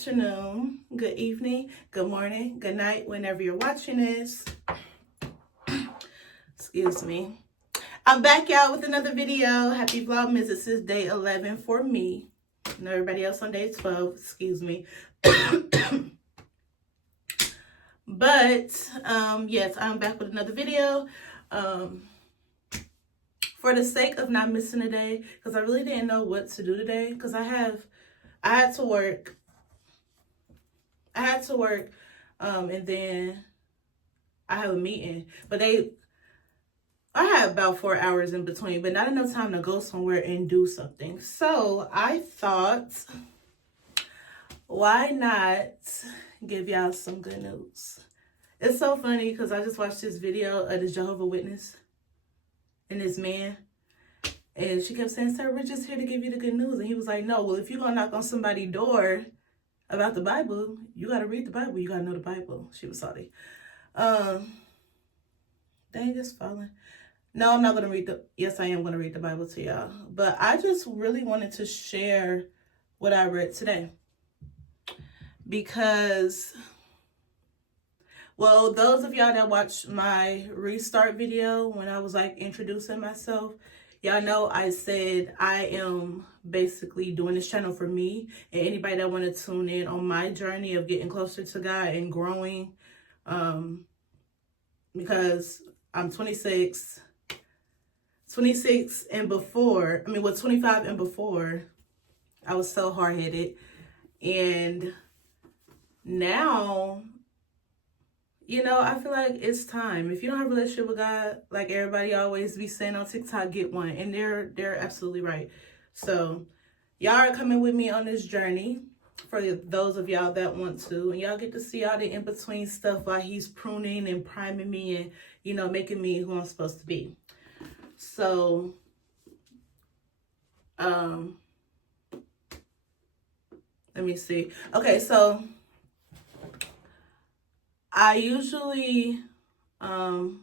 afternoon, good evening, good morning, good night, whenever you're watching this. Excuse me. I'm back, y'all, with another video. Happy Vlogmas. This is day 11 for me. And everybody else on day 12. Excuse me. But, yes, I'm back with another video. For the sake of not missing a day, because I really didn't know what to do today, because I had to work. And then I have a meeting, but I had about 4 hours in between, but not enough time to go somewhere and do something. So I thought, why not give y'all some good news? It's so funny because I just watched this video of this Jehovah's Witness and this man, and she kept saying, "Sir, we're just here to give you the good news." And he was like, "No, well, if you're gonna knock on somebody's door about the Bible, you got to read the Bible. You got to know the Bible." She was salty. Dang, it's falling. No, I'm not going to read yes, I am going to read the Bible to y'all. But I just really wanted to share what I read today. Because, well, those of y'all that watched my restart video when I was like introducing myself, y'all know I said I am basically doing this channel for me and anybody that want to tune in on my journey of getting closer to God and growing. Because I'm 26 and before, 25 and before, I was so hard-headed. And now, I feel like it's time. If you don't have a relationship with God, like everybody always be saying on TikTok, get one. And they're absolutely right. So y'all are coming with me on this journey for those of y'all that want to. And y'all get to see all the in-between stuff while he's pruning and priming me and, making me who I'm supposed to be. So, let me see. Okay, so I usually, dang,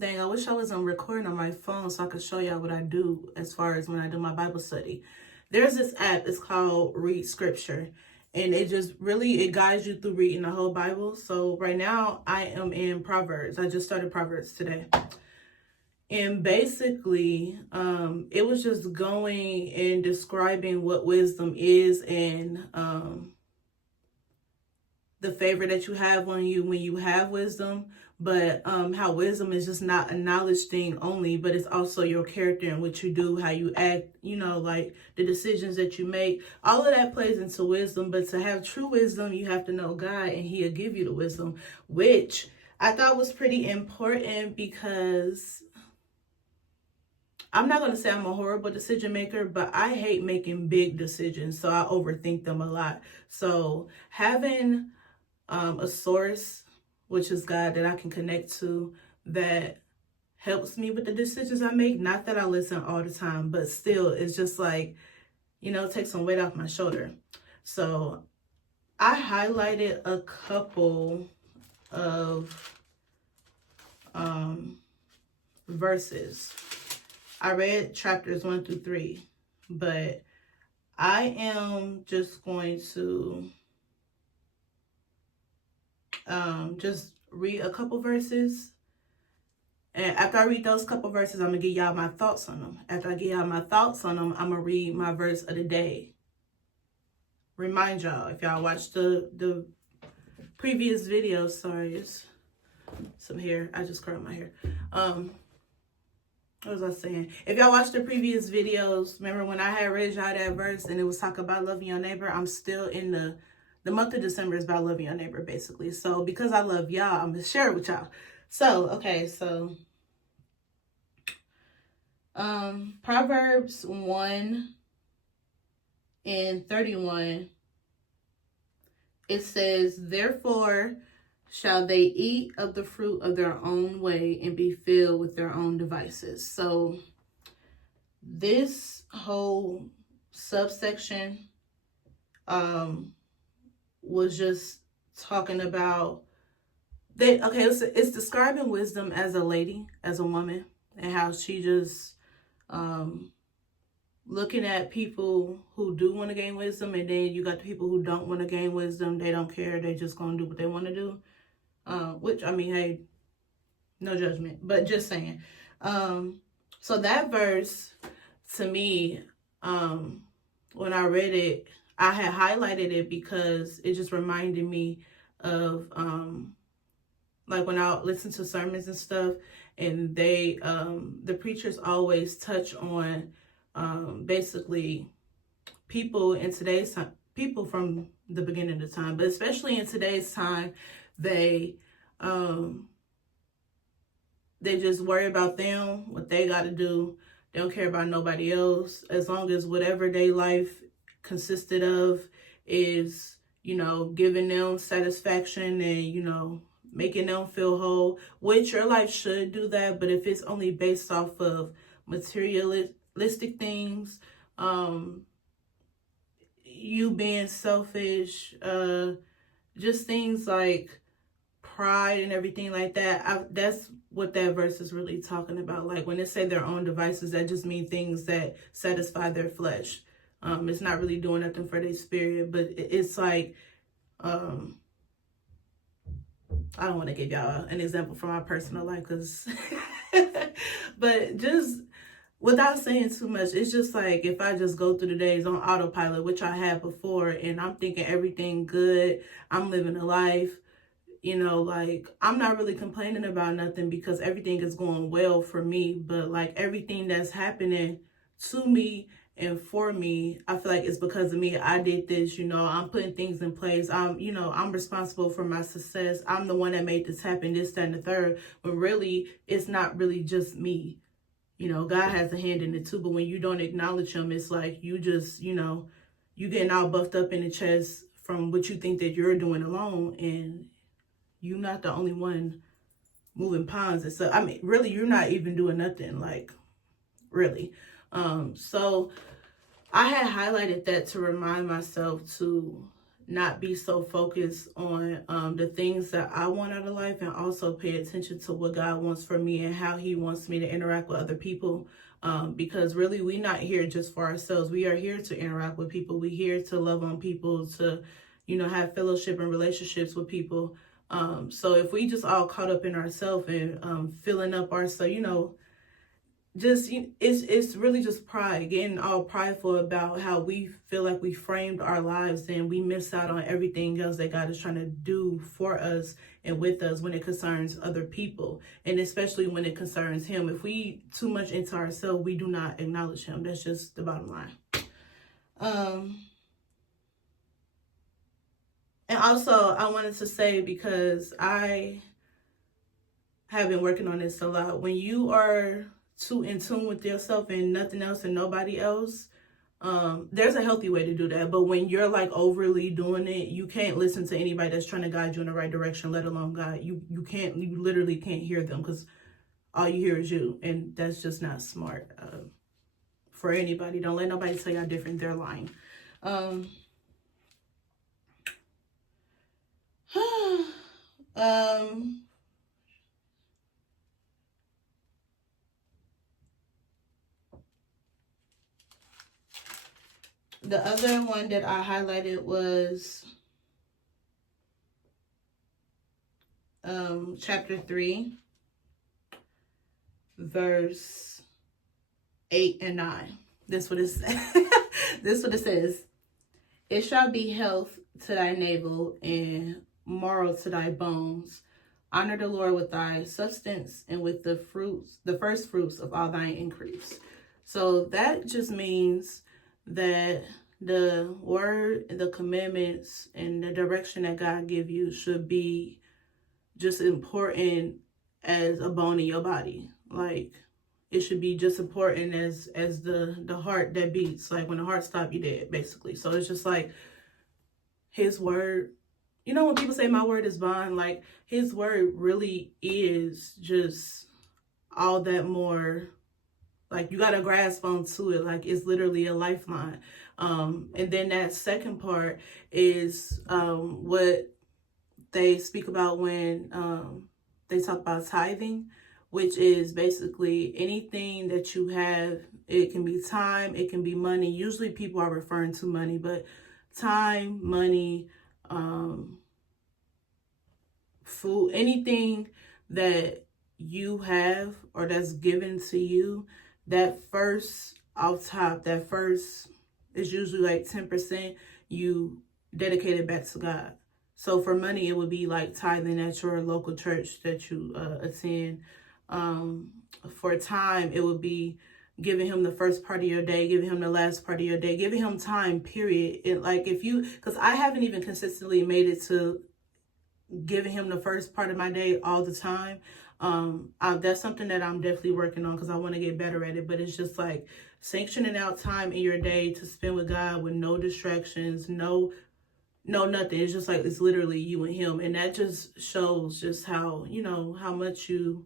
I wish I wasn't recording on my phone so I could show y'all what I do as far as when I do my Bible study. There's this app, it's called Read Scripture, and it guides you through reading the whole Bible. So right now I am in Proverbs. I just started Proverbs today. And basically, it was just going and describing what wisdom is and the favor that you have on you when you have wisdom, but how wisdom is just not a knowledge thing only, but it's also your character and what you do, how you act, like the decisions that you make. All of that plays into wisdom, but to have true wisdom, you have to know God and he'll give you the wisdom, which I thought was pretty important because I'm not going to say I'm a horrible decision maker, but I hate making big decisions, so I overthink them a lot. So having a source, which is God, that I can connect to, that helps me with the decisions I make. Not that I listen all the time, but still, it's just like, take some weight off my shoulder. So I highlighted a couple of verses. I read chapters 1 through 3, but I am just going to just read a couple verses. And after I read those couple verses, I'm going to give y'all my thoughts on them. After I give y'all my thoughts on them, I'm going to read my verse of the day. Remind y'all, if y'all watched the previous videos, sorry, it's some hair. I just curled my hair. What was I saying? If y'all watched the previous videos, remember when I had read y'all that verse and it was talking about loving your neighbor? I'm still in the month of December is about loving your neighbor, basically. So because I love y'all, I'm going to share it with y'all. So, okay, so Proverbs 1:31, it says, "Therefore shall they eat of the fruit of their own way and be filled with their own devices." So this whole subsection was just talking about it's describing wisdom as a lady, as a woman, and how she just looking at people who do want to gain wisdom, and then you got the people who don't want to gain wisdom. They don't care. They just gonna do what they want to do. Which, I mean, hey, no judgment, but just saying. So that verse, to me, when I read it, I had highlighted it because it just reminded me of like when I listen to sermons and stuff, and they the preachers always touch on basically people in today's time, people from the beginning of time, but especially in today's time, they just worry about them, what they got to do. They don't care about nobody else, as long as whatever their life consisted of is, you know, giving them satisfaction and, you know, making them feel whole, which your life should do that. But if it's only based off of materialistic things, you being selfish, just things like pride and everything like that, that's what that verse is really talking about. Like when they say their own devices, that just means things that satisfy their flesh. It's not really doing nothing for their spirit, but it's like, I don't want to give y'all an example from my personal life, because but just without saying too much, it's just like if I just go through the days on autopilot, which I had before, and I'm thinking everything good, I'm living a life, you know, like I'm not really complaining about nothing because everything is going well for me. But like everything that's happening to me and for me, I feel like it's because of me. I did this, you know, I'm putting things in place. You know, I'm responsible for my success. I'm the one that made this happen, this, that, and the third. But really, it's not really just me. You know, God has a hand in it too. But when you don't acknowledge him, it's like you just, you know, you getting all buffed up in the chest from what you think that you're doing alone. And you're not the only one moving ponds and stuff. I mean, really, you're not even doing nothing, like, really. So I had highlighted that to remind myself to not be so focused on the things that I want out of life, and also pay attention to what God wants for me and how he wants me to interact with other people. Because really, we're not here just for ourselves. We are here to interact with people. We're here to love on people, to, you know, have fellowship and relationships with people. So if we just all caught up in ourselves and filling up ourselves, you know, just it's really just pride, getting all prideful about how we feel like we framed our lives, and we miss out on everything else that God is trying to do for us and with us when it concerns other people, and especially when it concerns him. If we too much into ourselves, we do not acknowledge him. That's just the bottom line. And also, I wanted to say, because I have been working on this a lot, when you are too in tune with yourself and nothing else and nobody else, there's a healthy way to do that. But when you're like overly doing it, you can't listen to anybody that's trying to guide you in the right direction, let alone God. You literally can't hear them, because all you hear is you, and that's just not smart for anybody. Don't let nobody tell you different. They're lying. The other one that I highlighted was chapter 3, verse 8 and 9. This what it says. This what it says. It shall be health to thy navel and marrow to thy bones. Honor the Lord with thy substance and with the first fruits of all thine increase. So that just means that the word and the commandments and the direction that God give you should be just important as a bone in your body. Like, it should be just important as the heart that beats. Like, when the heart stops, you dead, basically. So it's just like his word. You know, when people say my word is bond, like his word really is just all that more. Like, you got to grasp onto it. Like, it's literally a lifeline. And then that second part is what they speak about when they talk about tithing, which is basically anything that you have. It can be time, it can be money. Usually people are referring to money, but time, money, food, anything that you have or that's given to you, that first off top, that first is usually like 10%, you dedicate it back to God. So for money, it would be like tithing at your local church that you attend. For time, it would be giving him the first part of your day, giving him the last part of your day, giving him time, period. It, like if you, because I haven't even consistently made it to giving him the first part of my day all the time. That's something that I'm definitely working on because I want to get better at it. But it's just like sanctioning out time in your day to spend with God with no distractions, no nothing. It's just like it's literally you and him, and that just shows just how, you know, how much you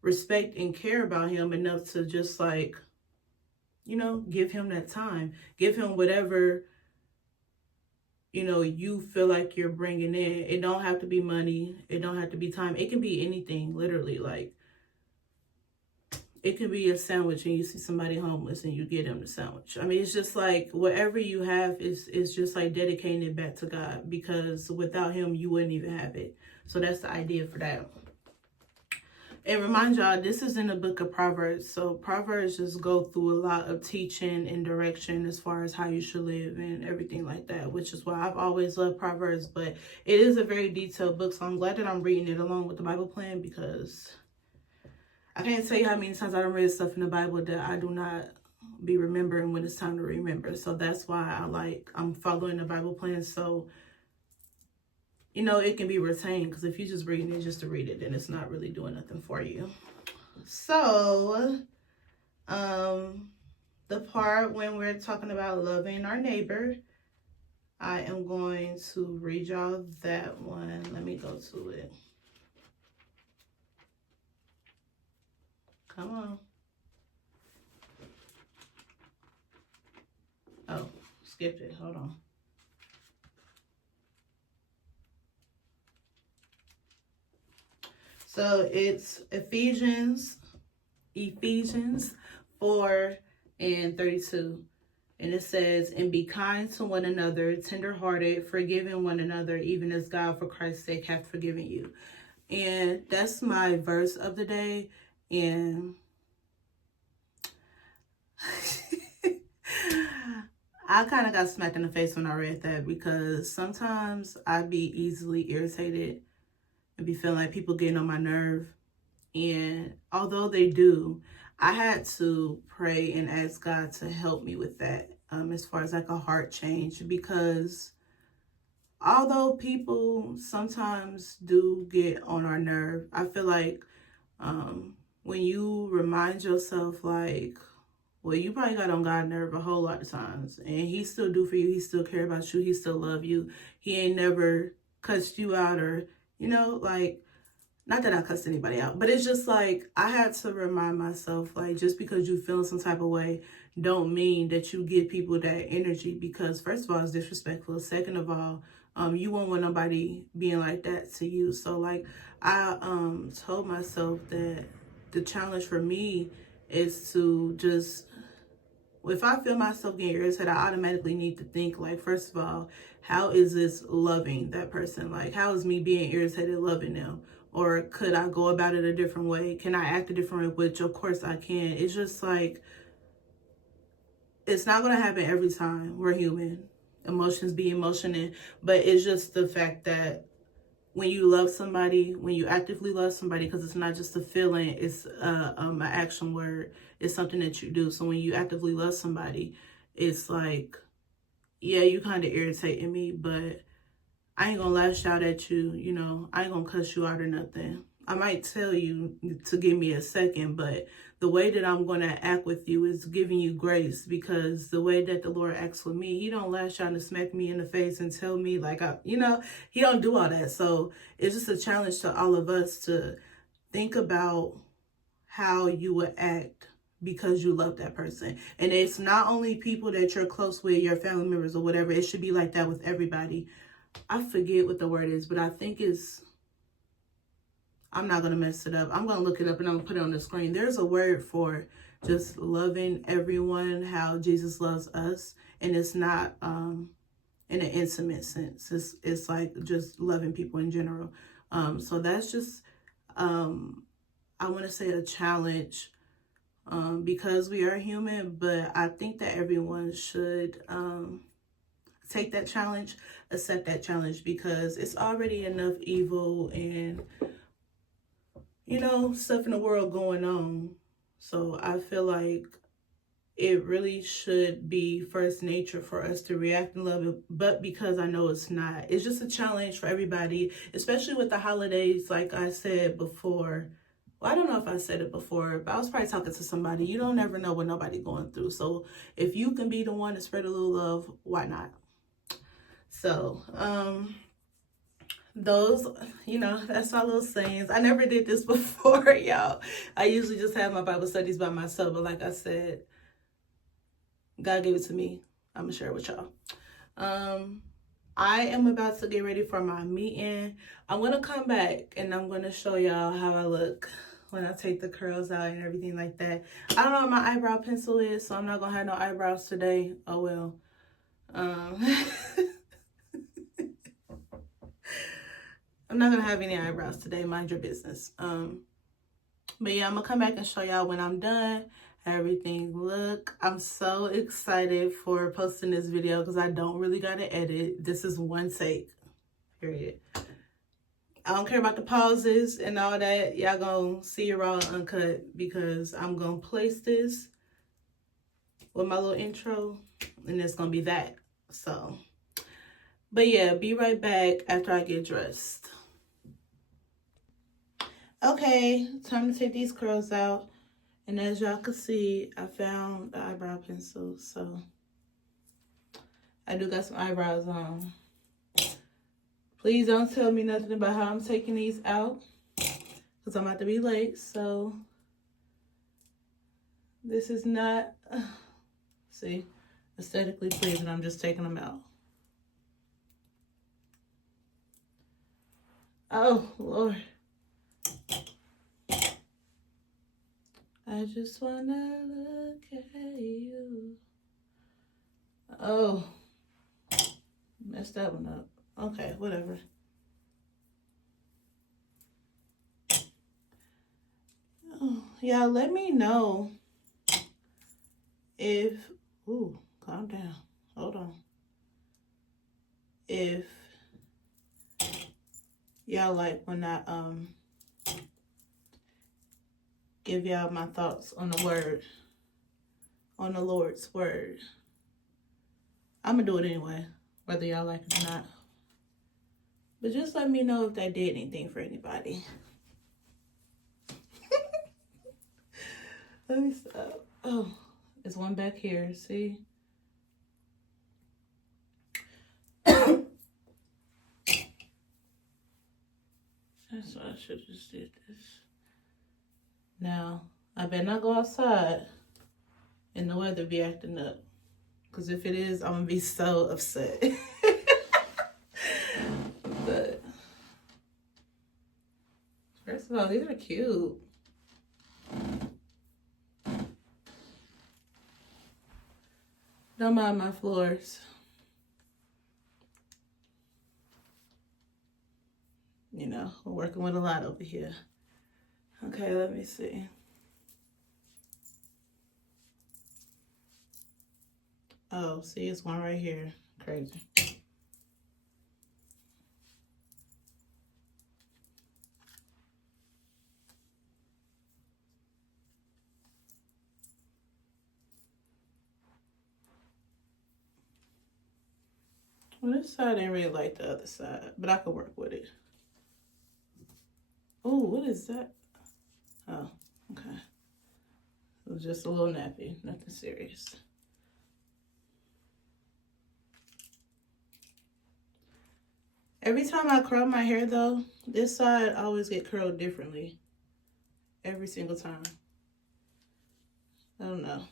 respect and care about him enough to just like, you know, give him that time, give him whatever, you know, you feel like you're bringing in. It don't have to be money. It don't have to be time. It can be anything, literally. Like, it can be a sandwich and you see somebody homeless and you get them the sandwich. I mean, it's just like whatever you have is just like dedicating it back to God, because without him, you wouldn't even have it. So that's the idea for that. And remind y'all, this is in the book of Proverbs. So Proverbs just go through a lot of teaching and direction as far as how you should live and everything like that, which is why I've always loved Proverbs. But it is a very detailed book, so I'm glad that I'm reading it along with the Bible plan, because I can't tell you how many times I've read stuff in the Bible that I do not be remembering when it's time to remember. So that's why I'm following the Bible plan, so you know, it can be retained, because if you're just reading it just to read it, then it's not really doing nothing for you. So, the part when we're talking about loving our neighbor, I am going to read y'all that one. Let me go to it. Come on. Oh, skipped it. Hold on. So it's Ephesians 4:32. And it says, and be kind to one another, tenderhearted, forgiving one another, even as God for Christ's sake hath forgiven you. And that's my verse of the day. And I kind of got smacked in the face when I read that, because sometimes I'd be easily irritated and be feeling like people getting on my nerve. And although they do, I had to pray and ask God to help me with that, as far as like a heart change, because although people sometimes do get on our nerve, I feel like when you remind yourself like, well, you probably got on God's nerve a whole lot of times, and he still do for you, he still care about you, he still love you, he ain't never cussed you out, or, you know, like, not that I cussed anybody out, but it's just like, I had to remind myself, like, just because you feel some type of way, don't mean that you give people that energy, because first of all, it's disrespectful. Second of all, you won't want nobody being like that to you. So like, I told myself that the challenge for me is to just, if I feel myself getting irritated, I automatically need to think like, first of all, how is this loving that person? Like, how is me being irritated loving them? Or could I go about it a different way? Can I act a different way? Which of course I can. It's just like, it's not going to happen every time. We're human. Emotions be emotioning. But it's just the fact that when you love somebody, when you actively love somebody, because it's not just a feeling, it's an action word. It's something that you do. So when you actively love somebody, it's like, yeah, you kind of irritating me, but I ain't gonna lash out at you, you know, I ain't gonna cuss you out or nothing. I might tell you to give me a second, but the way that I'm gonna act with you is giving you grace, because the way that the Lord acts with me, he don't lash out and smack me in the face and tell me like, you know, he don't do all that. So it's just a challenge to all of us to think about how you would act because you love that person. And it's not only people that you're close with, your family members or whatever. It should be like that with everybody. I forget what the word is, but I think it's, I'm not going to mess it up. I'm going to look it up and I'm going to put it on the screen. There's a word for just loving everyone how Jesus loves us. And it's not in an intimate sense. It's like just loving people in general. So that's just, I want to say a challenge because we are human. But I think that everyone should take that challenge, accept that challenge, because it's already enough evil and, you know, stuff in the world going on. So I feel like it really should be first nature for us to react and love it. But because I know it's not, it's just a challenge for everybody, especially with the holidays. Like I said before, well, I don't know if I said it before, but I was probably talking to somebody. You don't ever know what nobody going through. So if you can be the one to spread a little love, why not? So, those, you know, that's my little sayings. I never did this before, y'all. I usually just have my Bible studies by myself, but like I said, God gave it to me. I'm gonna share it with y'all. I am about to get ready for my meeting. I'm gonna come back and I'm gonna show y'all how I look when I take the curls out and everything like that. I don't know what my eyebrow pencil is, so I'm not gonna have no eyebrows today. Oh well. I'm not gonna have any eyebrows today, mind your business. But yeah, I'm gonna come back and show y'all when I'm done how everything look. I'm so excited for posting this video because I don't really gotta edit. This is one take, period. I don't care about the pauses and all that. Y'all gonna see it raw and uncut because I'm gonna place this with my little intro and it's gonna be that. So, but yeah, be right back after I get dressed. Okay, time to take these curls out. And as y'all can see, I found the eyebrow pencil. So I do got some eyebrows on. Please don't tell me nothing about how I'm taking these out, because I'm about to be late. So this is not, see, aesthetically pleasing. I'm just taking them out. Oh, Lord. I just wanna look at you. Oh, messed that one up. Okay, whatever. Oh, yeah, let me know if, ooh, calm down. Hold on. If y'all like when I give y'all my thoughts on the word, on the Lord's word. I'm gonna do it anyway, whether y'all like it or not. But just let me know if that did anything for anybody. Let me stop. Oh, there's one back here, see? That's why I should just did this. Now, I better not go outside and the weather be acting up. Because if it is, I'm going to be so upset. But, first of all, these are cute. Don't mind my floors. You know, we're working with a lot over here. Okay, let me see. Oh, see, it's one right here. Crazy. Well, this side ain't really like the other side, but I could work with it. Oh, what is that? Oh, okay. It was just a little nappy, nothing serious. Every time I curl my hair though, this side I always get curled differently. Every single time. I don't know.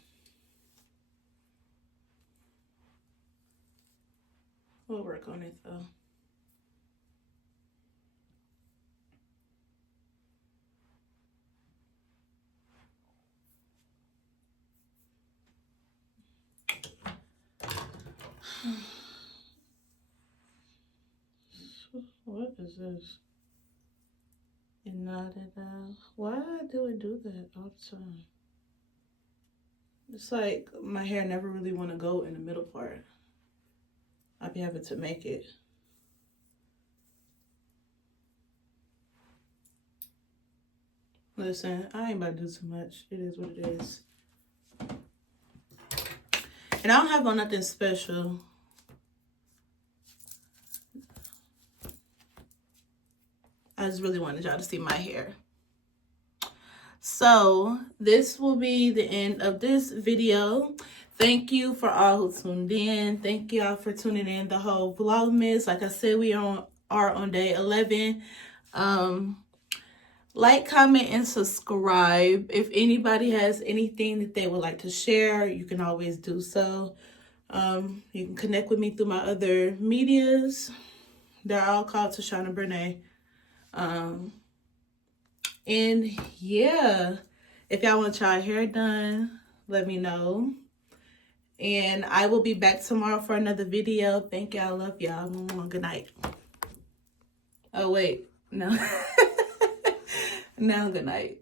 We'll work on it though. What is this? And nodded down. Why do it do that all the time? It's like my hair never really want to go in the middle part. I be having to make it. Listen, I ain't about to do too much. It is what it is. And I don't have on nothing special. I just really wanted y'all to see my hair. So this will be the end of this video. Thank you for all who tuned in. Thank y'all for tuning in the whole Vlogmas. Like I said, we are on day 11. Like, comment, and subscribe. If anybody has anything that they would like to share, you can always do so. You can connect with me through my other medias. They're all called Tashana Brene. And yeah, if y'all want y'all hair done, let me know. And I will be back tomorrow for another video. Thank y'all. Love y'all. Good night. Oh, wait. No. Now, good night.